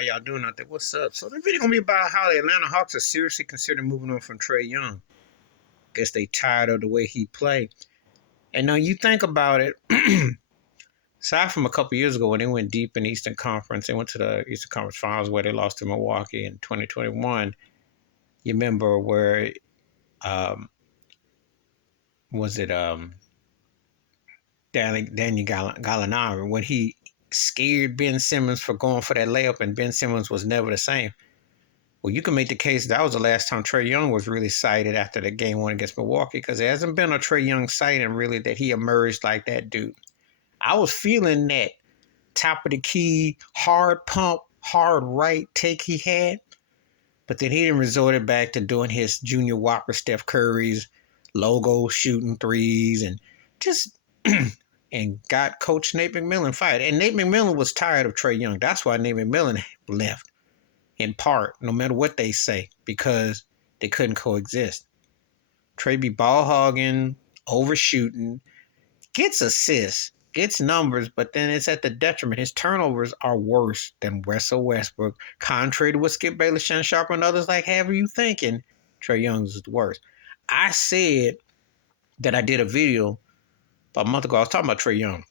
How y'all doing out there? What's up? So the video gonna be about how the Atlanta Hawks are seriously considering moving on from Trae Young. Guess they tired of the way he played. And now you think about it, aside from a couple years ago when they went deep in the Eastern Conference, they went to the Eastern Conference Finals where they lost to Milwaukee in 2021. You remember where um, was it Daniel Gallinari when he scared Ben Simmons for going for that layup, and Ben Simmons was never the same. Well, you can make the case that was the last time Trae Young was really cited after the game one against Milwaukee, because there hasn't been a Trae Young sighting really that he emerged like that dude. I was feeling that top of the key, hard pump, hard right take he had, but then he didn't resort it back to doing his Junior Walker, Steph Curry's logo shooting threes and just and got Coach Nate McMillan fired. And Nate McMillan was tired of Trae Young. That's why Nate McMillan left. In part, no matter what they say, because they couldn't coexist. Trae be ball hogging, overshooting, gets assists, gets numbers, but then it's at the detriment. His turnovers are worse than Russell Westbrook. Contrary to what Skip Bayless, Shannon Sharp, and others like have you thinking, Trae Young's is the worst. I said that I did a video about a month ago. I was talking about Trae Young.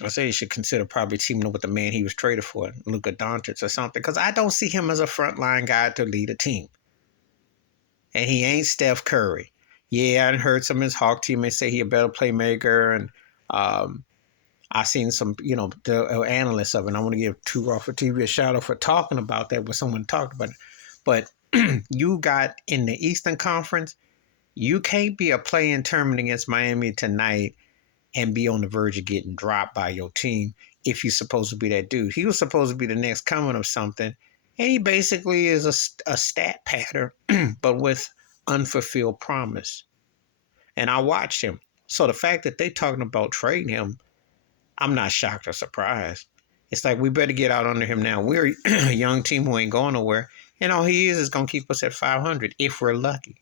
I say he should consider probably teaming up with the man he was traded for, Luka Doncic or something, because I don't see him as a frontline guy to lead a team. And he ain't Steph Curry. Yeah, I heard some of his Hawk teammates say he a better playmaker, and I seen some, the analysts of it. And I want to give Too Raw for TV a shout out for talking about that when someone talked about it. But you got in the Eastern Conference, you can't be a play-in tournament against Miami tonight and be on the verge of getting dropped by your team if you're supposed to be that dude. He was supposed to be the next coming of something, and he basically is a stat pattern, but with unfulfilled promise. And I watched him. So the fact that they talking about trading him, I'm not shocked or surprised. It's like we better get out under him now. We're a young team who ain't going nowhere, and all he is going to keep us at 500 if we're lucky.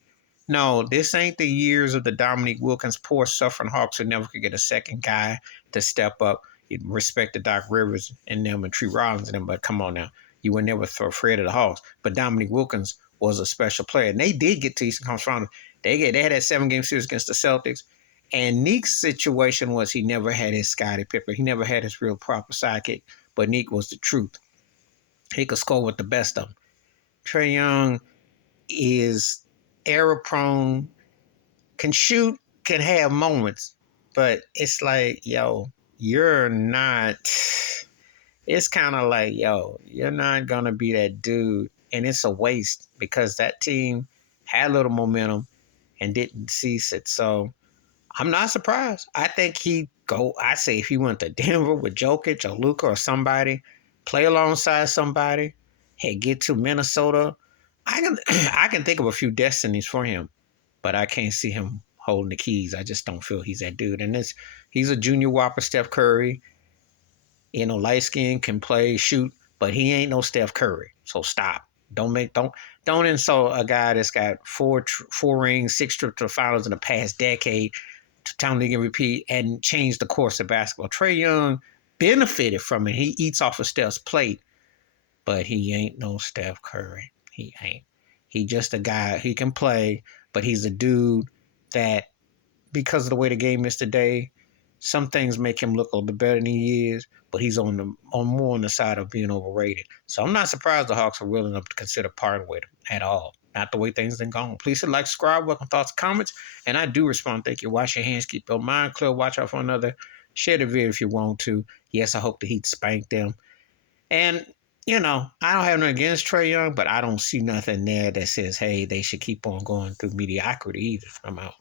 No, this ain't the years of the Dominique Wilkins poor suffering Hawks who never could get a second guy to step up. You respect the Doc Rivers and them and Tree Rollins and them, but come on now. You were never afraid of the Hawks. But Dominique Wilkins was a special player. And they did get to Eastern Conference Finals. They had that 7-game series against the Celtics. And Neek's situation was he never had his Scottie Pippen. He never had his real proper sidekick. But Neek was the truth. He could score with the best of them. Trae Young is error prone, can shoot, can have moments, but it's like, you're not, it's kind of like, you're not going to be that dude. And it's a waste because that team had a little momentum and didn't seize it. So I'm not surprised. I think I say if he went to Denver with Jokic or Luka or somebody, play alongside somebody, get to Minnesota, I can think of a few destinies for him, but I can't see him holding the keys. I just don't feel he's that dude. And he's a junior whopper, Steph Curry. Light skin, can play, shoot, but he ain't no Steph Curry. So stop. Don't insult a guy that's got four rings, 6 trips to the finals in the past decade. Time to repeat and change the course of basketball. Trae Young benefited from it. He eats off of Steph's plate, but he ain't no Steph Curry. He ain't. He just a guy. He can play, but he's a dude that, because of the way the game is today, some things make him look a little bit better than he is, but he's more on the side of being overrated. So I'm not surprised the Hawks are willing enough to consider parting with him at all. Not the way things have gone. Please hit like, subscribe, welcome thoughts, comments, and I do respond. Thank you. Wash your hands, keep your mind clear, watch out for another. Share the video if you want to. Yes, I hope the Heat spank them. And I don't have nothing against Trae Young, but I don't see nothing there that says, hey, they should keep on going through mediocrity either. I'm out.